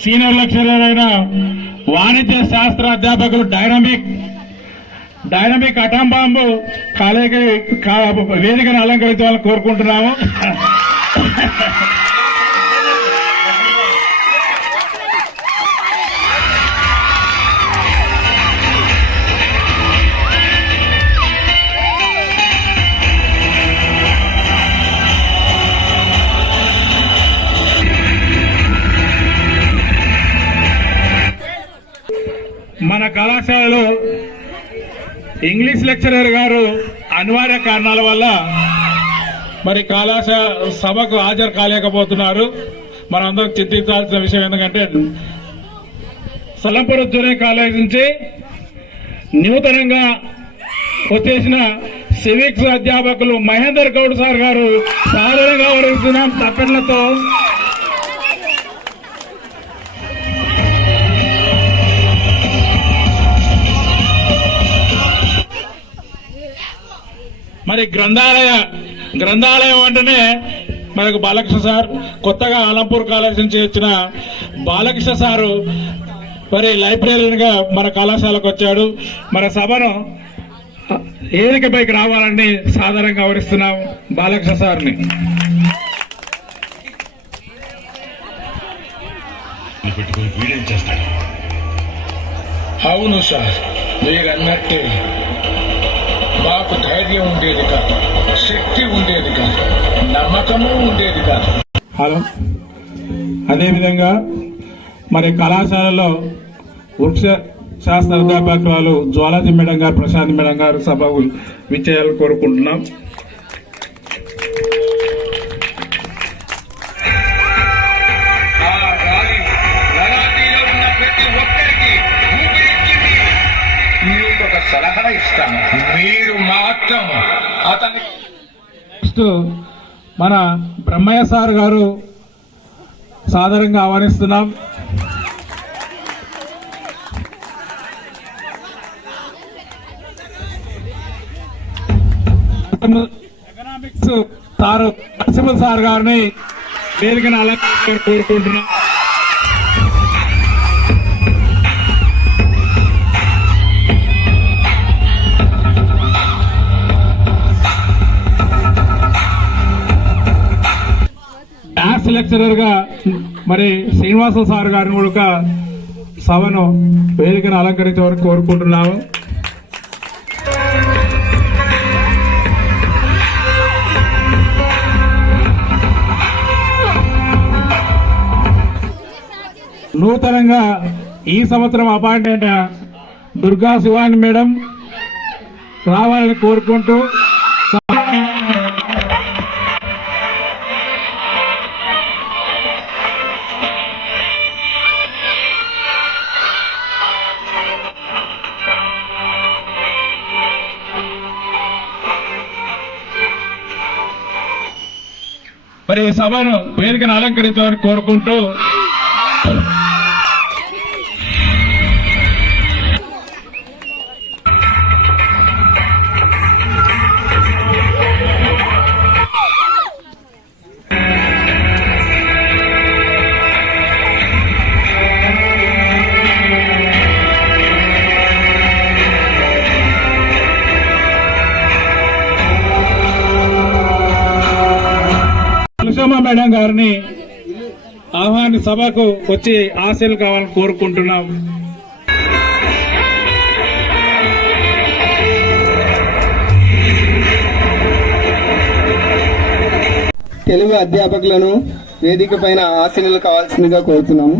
Senior lecturer అయిన వాణిజ్య శాస్త్ర అధ్యాపకులు డైనమిక్ అటాం బాంబు కాలేజీ వేదికను అలంకరించాలని కోరుకుంటున్నాము. మన కళాశాలలో ఇంగ్లీష్ లెక్చరర్ గారు అనివార్య కారణాల వల్ల మరి కళాశాల సభకు హాజరు కాలేకపోతున్నారు. మనందరం చింతించాల్సిన విషయం ఎందుకంటే సలంపూర్ జూనియర్ కాలేజ్ నుంచి నూతనంగా వచ్చేసిన సివిక్స్ అధ్యాపకులు మహేందర్ గౌడ్ సార్ గారు సాధారణంగా వహిస్తున్నాం తప్పెళ్లతో. మరి గ్రంథాలయం అంటేనే మనకు బాలకృష్ణ సార్, కొత్తగా ఆలంపూర్ కాలేజ్ నుంచి వచ్చిన బాలకృష్ణ సారు మరి లైబ్రరీగా మన కళాశాలకు వచ్చాడు. మన సభను వేదికపైకి రావాలని సాధారణంగా గౌరవిస్తున్నాం బాలకృష్ణ సార్ని. అవును సార్, మీరు అన్నట్టే మాకు ధైర్యం ఉండేది కాదు, శక్తి ఉండేది కాదు, నమ్మకము ఉండేది కాదు. హలో, అదేవిధంగా మరి కళాశాలలో వృక్ష శాస్త్ర అధ్యాపకురాలు జ్వాలాజీ మేడం గారు, ప్రశాంత్ మేడం గారు సభకు విచ్చేయాలని కోరుకుంటున్నాం. సలహా ఇస్తాను, మీరు మాత్రం అతని మన బ్రహ్మయ్య సార్ గారు సాధారణంగా ఆహ్వానిస్తున్నాం. ఎకనామిక్స్ సార్ నరసింహ సార్ గారిని వేదికను అలంకరించాలని కోరుకుంటున్నాం. మ్యాథ్స్ లెక్చరర్ గా మరి శ్రీనివాస సార్ గారిని కూడా సభను వేదికను అలంకరించే కోరుకుంటున్నాము. నూతనంగా ఈ సంవత్సరం అపాయింట్ అయిన దుర్గా శివాని మేడం రావాలని కోరుకుంటూ మరి సభను వేదికను అలంకరించాలని కోరుకుంటూ మేడం గారిని ఆహ్వాని సభకు వచ్చి ఆశలు కావాలని కోరుకుంటున్నాం. తెలుగు అధ్యాపకులను వేదిక పైన ఆశీనులు కావాల్సిందిగా కోరుతున్నాము.